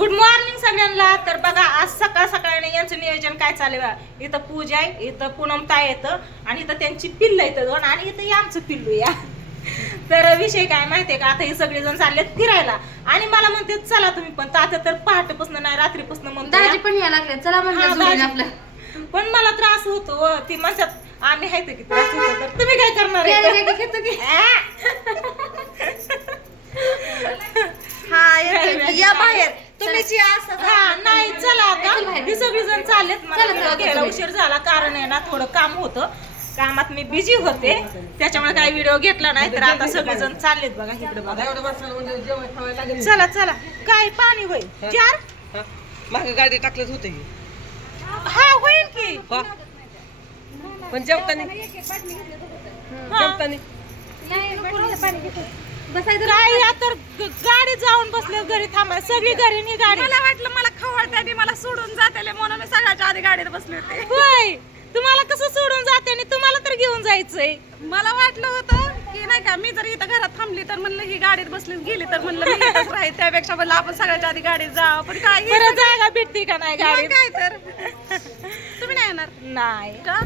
Good morning सगळ्यांना. तर बघा आज सकाळ सकाळने यांचं नियोजन काय चालू आहे. इथं पूजा आहे, इथं पूनम ताई येतं आणि इथं त्यांची पिल्ल येतं दोन आणि इथं आमचं पिल्लू या. तर विषय काय माहितीये का, आता हे सगळेजण चाललेत फिरायला आणि मला म्हणते चला तुम्ही पण. तात्या तर पहाटेपासून नाही रात्रीपासून म्हणतो दाजी पण यायला लागले, चला म्हणलं आपलं. पण मला त्रास होतो. ती म्हणतात आम्ही आहे की त्रास होतो तर तुम्ही काय करणार आहे. या बाहेर तुम्ही नाही चला आता ही सगळी जण चाललेत. मला घ्यायला उशीर झाला कारण आहे ना थोडं काम होतं, कामात मी बिझी होते त्याच्यामुळे काही व्हिडिओ घेतला नाही. तर आता सगळे जण चाललेत बघा इकडे बघा. चला चला काय पाणी होईल चार मागे गाडी टाकलेच होते हा होईल की पण जेवताना काय तर गाडी जाऊन बसले घरी थांबाय सगळी घरी नी गाडी. मला वाटलं मला खवळतानी मला सोडून जाते म्हणून मी सगळ्याच्या आधी गाडीत बसले होते. होय तुम्हाला कसं सोडून जाते आणि तुम्हाला तर घेऊन जायचंय. मला वाटलं होतं की नाही का मी जर इथं घरात थांबली तर म्हणलं ही गाडीत बसली गेली तर म्हणलं मी इथंच राहील, त्यापेक्षा म्हणलं आपण सगळ्याच्या आधी गाडीत जावं. पण काय परत जागा भेटते का नाही गाडीत. काय तर तुम्ही नाही येणार नाही का?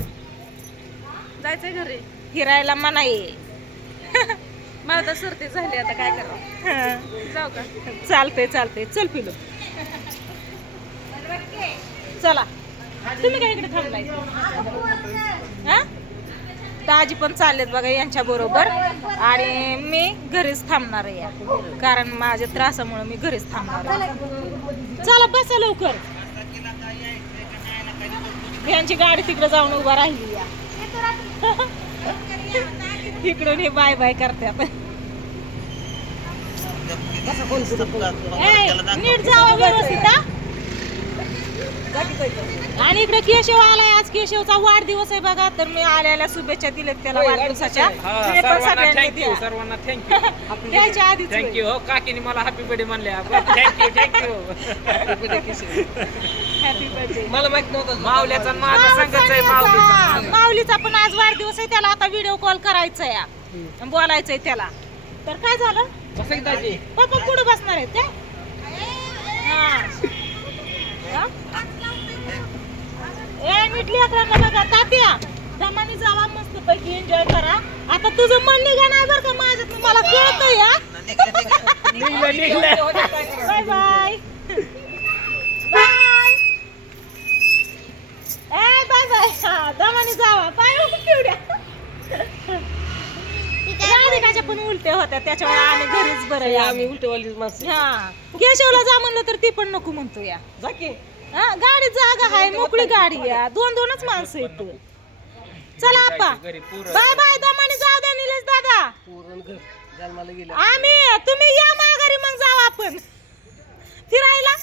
जायचंय घरी फिरायला मनाई. मला तर सर्दी झाली, आता काय करावं. जाऊ का? चालतंय चालतंय चल पिलो चला. तुम्ही काय इकडे थांबलाय हा? दाजी पण चाललेत बघा यांच्या बरोबर आणि मी घरीच थांबणार आहे कारण माझ्या त्रासामुळे मी घरीच थांबणार आहे. चला बसा लवकर. यांची गाडी तिकडे जाऊन उभा राहिली या. इकडून हे बाय बाय करतात. नीट जावा व्यवस्थित हा. आणि इकडे केशव आलाय, आज केशवचा वाढदिवस आहे बघा. तर मी आल्याला शुभेच्छा दिलेत त्याला वाढदिवसाच्या. सर्वांना थँक्यू त्याच्या आधीच थँक्यू हो. काकीने मला हॅपी बर्थडे म्हणले. Thank you thank you happy birthday. मला माहित नव्हतं मावल्याचा माझा संघच आहे. माऊलीचा पण आज वाढदिवस आहे, त्याला आता व्हिडिओ कॉल करायचा या बोलायचंय त्याला. तर काय झालं पप्पा पुढे बसणार आहेत काय. मिटली अकरांना बघा तात्या दमानी जावा मस्त पैकी एन्जॉय करा. आता तुझं मन निघा नाही बरं का माझ्यात, मला कळतं या. Bye bye bye bye bye. दमानी जावा बाय. पिवड्या राधिकाच्या पण उलट्या होत्या त्याच्यामुळे आम्ही घरीच बरं. आम्ही उलटेवाली माणसं. हा केशवला जा म्हणलं तर ती पण नको म्हणतो या. हा गाडी जागा आहे, मोकळी गाडी या. दोन दोनच माणसं आहेत. चला आपा बाय बाय. दमाने जाऊ द्या निलेश दादा. आम्ही तुम्ही या माघारी मग जाऊ आपण फिरायला.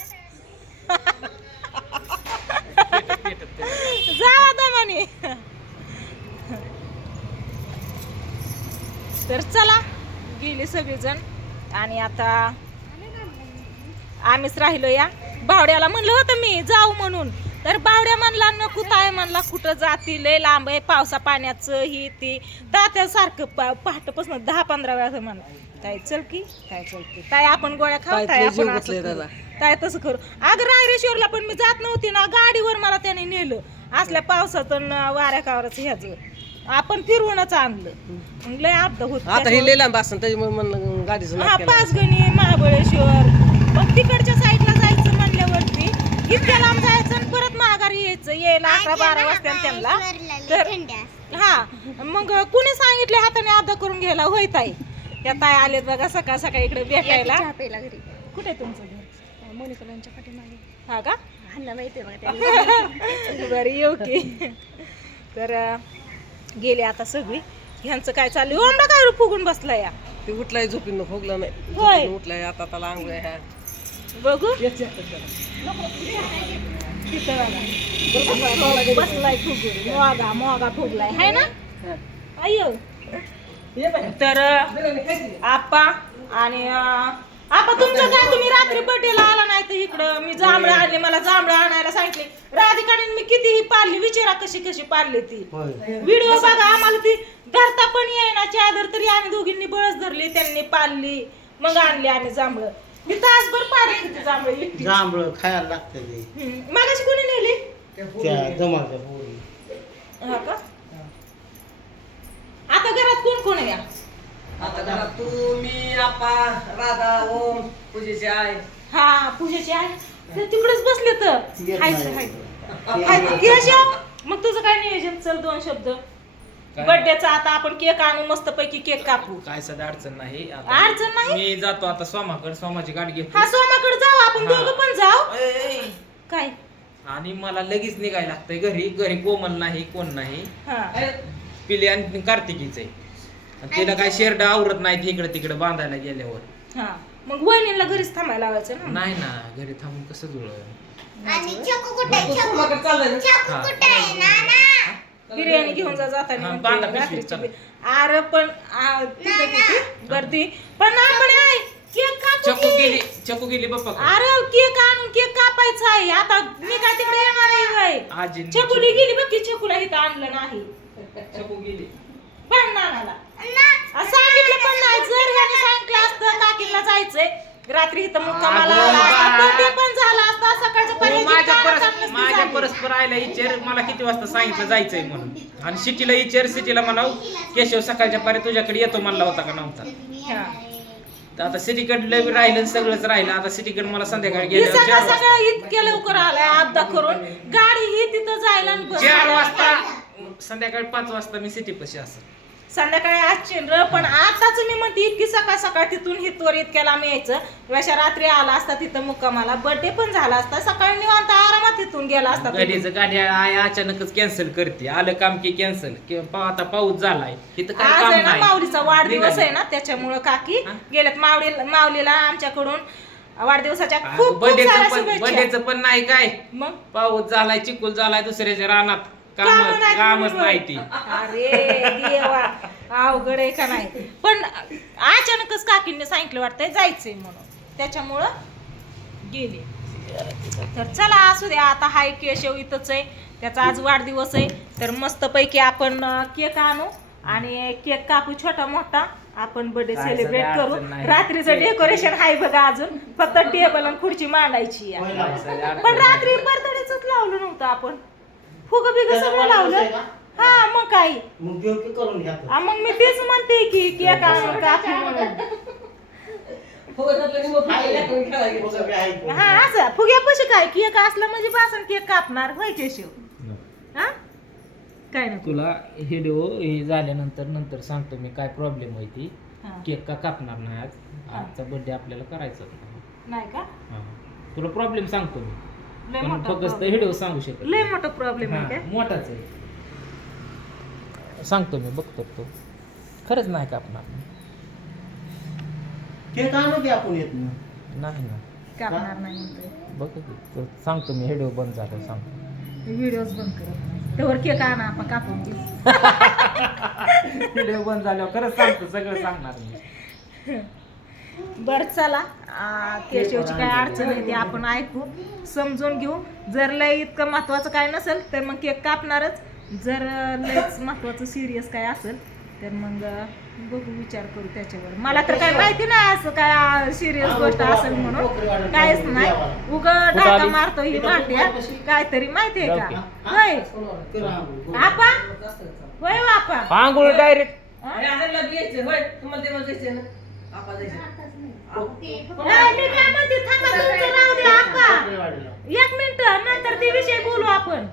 जावा दमाने. तर चला गेले सगळेजण आणि आता आम्हीच राहिलो या. बावड्याला म्हणलं होतं मी जाऊ म्हणून, तर बावड्या म्हणला नको. ताय म्हणला कुठं जाती लय लांब आहे पावसा पाण्याचं ही ती. तात्या सारखं पहाटपासून 10-15 वेळा म्हणलं ताई चल की काय चल की ताई आपण गोळ्या खाऊ ताई आपण ताई तसं करू. अगं रायरेश्वरला पण मी जात नव्हती ना, गाडीवर मला त्याने नेलं असल्या पावसात वाऱ्या कावरच ह्याचं आपण फिरवूनच आणलं. मग लय अपघात होत. आता हे लय लांब असं त्याच्यामुळे गाडीचं हा पाचगणी महाबळेश्वर मग तिकडच्या साईडला जायचं म्हणल्यावरती इतक्या लांब जायचं आणि परत माघारी यायला 11-12 वाजता त्यांना. तर हा मग कुणी सांगितले हाताने अर्धा करून घ्यायला होय ताई. त्या ताई आलेत बघा सकाळ सकाळ इकडे भेटायला. कुठे तुमचं घर? मोनिकालांच्या पाठीमागे. हा का माहिती बघा. बरं येऊ की. तर गेले आता सगळी. ह्यांचं काय चालू ओमडा काय फुगून बसला या. ते उठलाय झोपीन फुगला होय. नाही उठलाय आता त्याला आंघोळ ह्या बघू बसलाय फुगून. मोगा फुगलाय हाय ना. अय्यो तर आपा आणि आपा तुमचं काय तुम्ही रात्री बर्थडेला आला नाही तर इकडं मी जांभळं आणले. मला जांभळं आणायला सांगितले राधिकाने. मी कितीही पाळली विचारा कशी कशी पाळली ती. व्हिडिओ बघा आम्हाला ती धरता पण येईना चादर तरी आम्ही दोघींनी बळच धरली त्यांनी पाळली मग आणली आम्ही जांभळं. मी तासभर पाडली तिथे जांभळं. जांभळं एकटी. जांभळं खायला लागतं ते मागाशी कोणी नेली त्या जमाच्या पोरी. हा का आता घरात कोण कोण आहे आता घरात तू मी आपा राधा ओम पूजेची आहे. हा पूजेची आहे ते तिकडेच बसले तर येत हायचं नाही. हाय केशव मग तुझं काय नियोजन चल 2 शब्द काय? बर्थडेचा आता आपण केक आणू मस्त पैकी केक कापू काय सध्या अडचण नाही आता अडचण नाही मी जातो आता सोमाकडे सोमाची गाडी घेतो हा सोमाकडे जाऊ आपण हा. दोघं पण जाऊ ऐ, ऐ. काय आणि मला लगेच निघायला लागतंय घरी घरी कोमल नाही कोण नाही हा पिले आणि कार्तिकीच आहे आणि तिला काय शेरडा आवरत नाही इकडे तिकडे बांधायला गेल्यावर. हा मग वहिनीला घरीच थांबायला लावायचं ना नाही ना घरी थांबून कसं जुळलं. बिर्याणी घेऊन जा जाताना हा, म्हणते, बांधा पिशवीत, रात्रीची चला. अरे पण तिथे किती गर्दी पण आपण आहे केक कापू की. चकू गेली बाप्पा अरे केक आणून केक कापायचा आहे आता मी काय तिकडे येणार आहे काय आजी चकुली गेली बघ की चकुला इथं आणलं नाही चकू गेली पण नानाला सांगितलं पण नाही जर ह्याने सांगितलं असतं काकीला जायचंय रात्री इथं मुक्कामाला अगं आला असता, बा. birthday पण झाला असता सकाळच्या हो, पर्यंत माझ्या परस्पर आयला इचेर मला किती वाजता सांगितलं जायचंय म्हणून आणि सिटीला इचेर सिटीला म्हणा केशव सकाळच्या पारी तुझ्याकडे येतो म्हणला होता का नव्हता. तर आता सिटीकडे राहिलं सगळंच राहिलं आता सिटीकडे मला संध्याकाळी गेल्यावर 4 वाजता सगळं इतक्या लवकर आलाय अपदा करून गाडी ही तिथं जायला आणि बस 4 वाजता संध्याकाळी 5 वाजता मी सिटी पशी असं संध्याकाळी आज र पण आताच मी म्हणते इतकी सकाळ सकाळ तिथून हितवर इतक्या लांब यायचं वेळा रात्री आला असता तिथं मुक्कामाला बर्थडे पण झाला असता सकाळी निवांत आरामात तिथून गेला असता तिथून. गाडीचं गाडी आहे अचानकच कॅन्सल करते आलं काम की कॅन्सल आता पाऊस झालाय तिथं काय आज काम आहे ना नाही माऊलीचा वाढदिवस निघाली. आहे ना त्याच्यामुळं काकी हा? गेल्यात माऊलीला आमच्याकडून वाढदिवसाच्या खूप खूप साऱ्या शुभेच्छा बर्थडेचं पण नाही काय मग पाऊस झालाय चिखल झालाय दुसऱ्याच्या रानात कामं नाहीत कामच म्हणून. नाही ती अरे देवा अवघड आहे का नाही पण अचानकच काकींनी सांगितलं वाटतंय जायचंय म्हणून त्याच्यामुळं गेली तर चला असू द्या आता हाय केशव इथंच आहे त्याचा आज वाढदिवस आहे तर मस्त पैकी आपण केक आणू आणि केक कापू छोटा मोठा आपण बर्थडे काय सेलिब्रेट सध्या करू अडचण नाही. रात्रीचं डेकोरेशन आहे बघा अजून फक्त टेबल आणि खुर्ची मांडायची आहे. पण रात्री बर्थडेच लावलं नव्हतं आपण फुग बिग सगळं लावलं हा मग काय मग देव की करून घ्या हा, मग मी तेच म्हणते की केक आणून कापू म्हणून हा असं फुग्यापाशी काय केक असला म्हणजे बासन केक कापणार होय केशव हा काय नको तुला व्हिडिओ हे झाल्यानंतर नंतर सांगतो मी काय प्रॉब्लेम होती ती हा. केक का कापणार नाही आज आजचा बर्थडे आपल्याला करायचा नाही का तुला प्रॉब्लेम सांगतो मी लय पण मोठा फक्त problem. व्हिडिओ सांगू शकत लय मोठा प्रॉब्लेम आहे हा, काय मोठाच आहे सांगतो मी बघतो तो खरंच नाही कापणार केक आणू की आपण येत नाही ना कापणार नाही म्हणतोय बघ तो सांगतो मी व्हिडिओ बंद झाला सांगतो व्हिडिओज बंद करत नाही त्यावर केक आणा आपण कापून घेऊ व्हिडिओ बंद झाल्यावर खरंच सांगतो सगळं सांगणार मी बर चला केशवची काय अडचण आहे ती आपण ऐकू समजून घेऊ जर लय इतकं महत्वाचं काय नसेल तर मग केक कापणारच जर लयच महत्वाचं सिरियस काय असेल तर मग बघू विचार करू त्याच्यावर मला तर काय माहिती नाही असं काय सिरियस गोष्ट असेल म्हणून काहीच नाही उग ढाका मारतो ही माट्या काहीतरी माहितीये का होय आपा होय हो आपा आंघोळ डायरेक्ट नाही, मी काय म्हणते थांबा तुमचं राहू द्या आपा एक मिनिट नंतर ते विषय बोलू आपण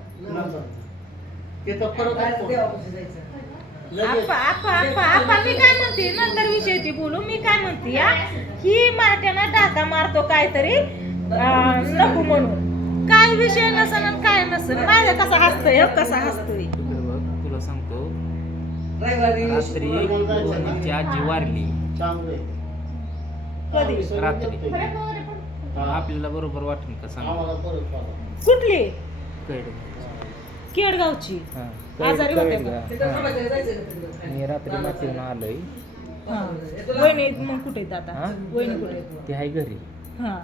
आपा मी काय म्हणते नंतर विषय ती बोलू मी काय म्हणते या ही माट्यानं डाका मारतो काहीतरी नको म्हणून काय विषय नसन आणि काय नसन माझ्या कसा हसतोय कसा हसतोय तुला सांगतो रात्री कोमलची आजी वारली कधी रात्री आपल्याला बरोबर वाटेल का सांग कुठली कळलं. केडगावची हा. आजारी कळलं होते का? हा. मी रात्री मातीहून आलोय वहिनी मग कुठे आहेत आता हा? वहिनी कुठे आहेत? ती आहे घरी हा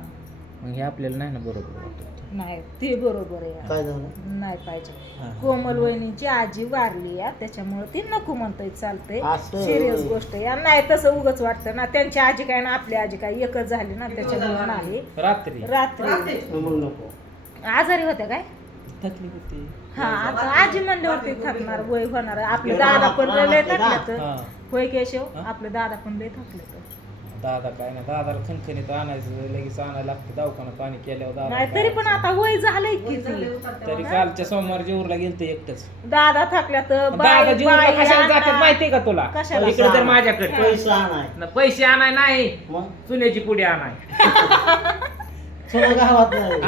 मग हे आपल्याला नाही ना बरोबर वाटत. नाही ते बरोबर आहे. काय झालं नाही पाहिजे. हा. कोमल वहिनीची आजी वारली या त्याच्यामुळे ती नको म्हणतोय चालतंय. असं. सिरियस गोष्ट आहे या. नाही तसं उगच वाटतं ना. त्यांची आजी काय ना आपली आजी काय एकच झाली ना त्याच्यामुळे नाही. रात्री रात्री म्हणू नको आजारी होत्या काय? थकली होती. हा आता आजी म्हणल्यावरती थकणार वय होणार. आपले दादा पण लय थकले तर हा. होय केशव आपले दादा पण लय थकले तर. दादा काय ना दादाला खणखणीत आणायचं लगेच आणायला लागतं दवाखाना पाणी केल्यावर दादा नाही तरी पण आता वय झालंय की तरी कालच्या सोमवार जेऊरला गेलतो एकटंच. दादा थकल्या तर दादा जेऊरला कशाला जातात माहितीये का तुला? कशाला? इकडे तर माझ्याकडे पैसा आणाय न पैसे आणाय नाही मग चुन्याची पुडी आणाय. सगळं गावात नाही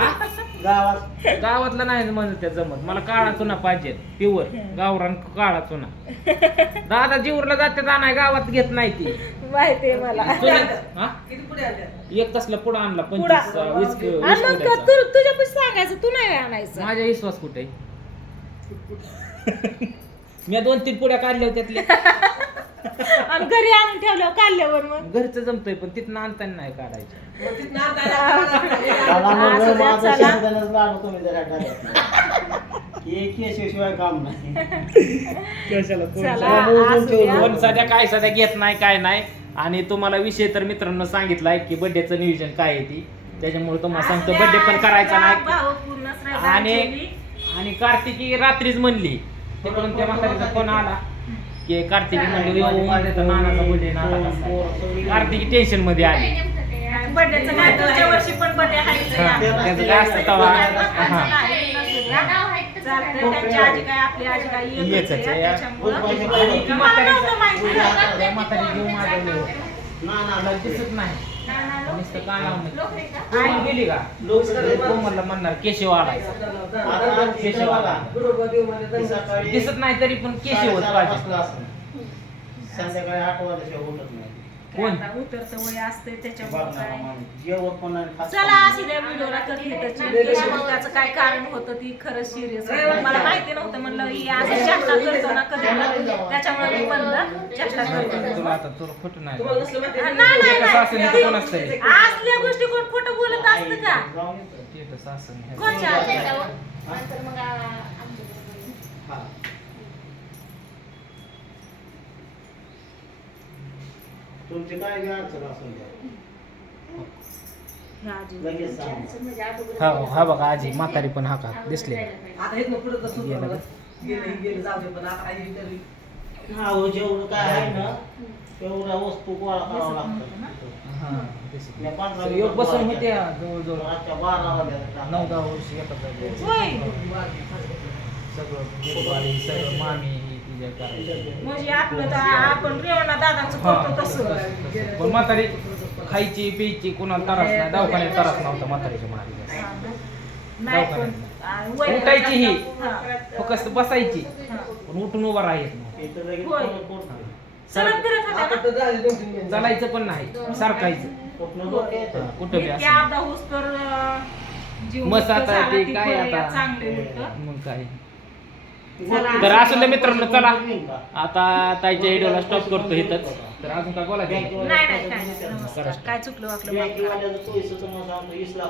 गावात गावातला नाही म्हणत त्या जमत मला काळा चुना पाहिजे प्युअर गावरान काळा चुना. दादा जेऊरला जातात आणाय गावात घेत नाही ती माहितीये मला. हा? एक तसला पुढं आणला 25-20 आणि मग तू तुझ्या पैसे सांगायचं तू नाही आणायचं. माझ्या विश्वास कुठे आहे? मी 2-3 पुड्या काढल्या होत्या त्यातल्या. आणि घरी आणून ठेवल्यावर काढल्यावर मग घरचं जमतोय पण तिथनं आणताना नाही काढायचं. त्याला म्हणलं असं द्या, माझं चला. शेंगदाण्याचं लाडू तुम्ही जरा टाका. हे केशिवाय काम नाही चला असू द्या. पण सध्या काय सध्या घेत नाही काय नाही. आणि तुम्हाला विषय तर मित्रांनो सांगितलाय की बर्थडेचं नियोजन काय आहे ती त्याच्यामुळे तुम्हाला सांगतो बर्थडे पण करायचा नाही. भाऊ पूर्णच नाही आणि झाली. आणि कार्तिकी रात्रीच म्हणली तिकडून त्या म्हातारीचा फोन आला की कार्तिकी म्हणली नानाचा बर्थडे कार्तिकी टेन्शन मध्ये आली. बर्थडेचं काय पुढच्या वर्षी पण बर्थडे आहे. हा, त्याचं काय असतं तेव्हा हा चालतंय. त्यांची आजी काय आपली आजी काय एकच आहे. एकच आहे. त्याच्यामुळं आणि ती मला नव्हतं माहिती. त्या म्हातारी जीव माजवली होती. मला दिसत नाही नुसतं कानावर आई गेली का कोमलला म्हणणार केशव आलाय केशव आला दिसत नाही तरी पण केशवच पाहिजे. संध्याकाळी 8 वाजल्याशिवाय उठत नाही कोण? आता उतरतं वय असते त्याच्यामुळे काय. जेवण पण नाही खात. चला असू द्या व्हिडिओला करते त्याचं काय कारण होतं ती खरंच सिरियस मला माहिती नव्हतं. म्हणलं ही असं चेष्टा करतो ना कधी त्याच्यामुळे मी म्हणलं चेष्टा करतो. तुला आता तुला खोटं नाही नाही, कसं असेल नाही, ते कोण असतंय? नाही. असल्या गोष्टी कोण खोटं बोलत असतं का? जाऊन येतो. ते कसं असेल कोणच्या हा. तुमची काय बी अडचण असेल तर ह्या आजी लगेच सांगा. हा हा बघा आजी म्हातारी पण हा का दिसले हा हो जेवढं काय आहे ना तेवढ्या वस्तू गोळा करावं लागतं. हा दिसले. या 15 योग बसून होते जवळजवळ रातच्या 12 वाजल्या 9-10 वर्ष येतात होय. सगळं देखभाली, सगळं मामी ही तिच्या करायची. म्हणजे आपलं तर आपण रेवणा दादाचं करतो तसं. पण म्हातारी खायची प्यायची कोणाला त्रास नाही दवाखान्यात त्रास नव्हता म्हातारीच्या मारी. नाही पण वय उठायची ही हा. फक्त बसायची हा. पण उठून उभा राहायच नाही. इथं लगेच होय. परत पोट- सरळ फिरत होत्या ना? चालायचं पण नाही सारखायचं पोटनं डोकं येतं. हा, कुठं बी इतके असं अपदा होस तर जीव मस्त मुक्त आता झाला ते ती काय बरं आता चांगले उलटं. मग काय चला. तर असं नाही मित्रांनो चला आता ताईच्या व्हिडिओला स्टॉप करतो इथंच. तर अजून काय बोलायचं नाही नाही काय नाही. नमस्कार. काय चुकलं वाटलं माफ करा. बँकेवाल्याचं पैसे तुम्हाला सांगतो 20 लाख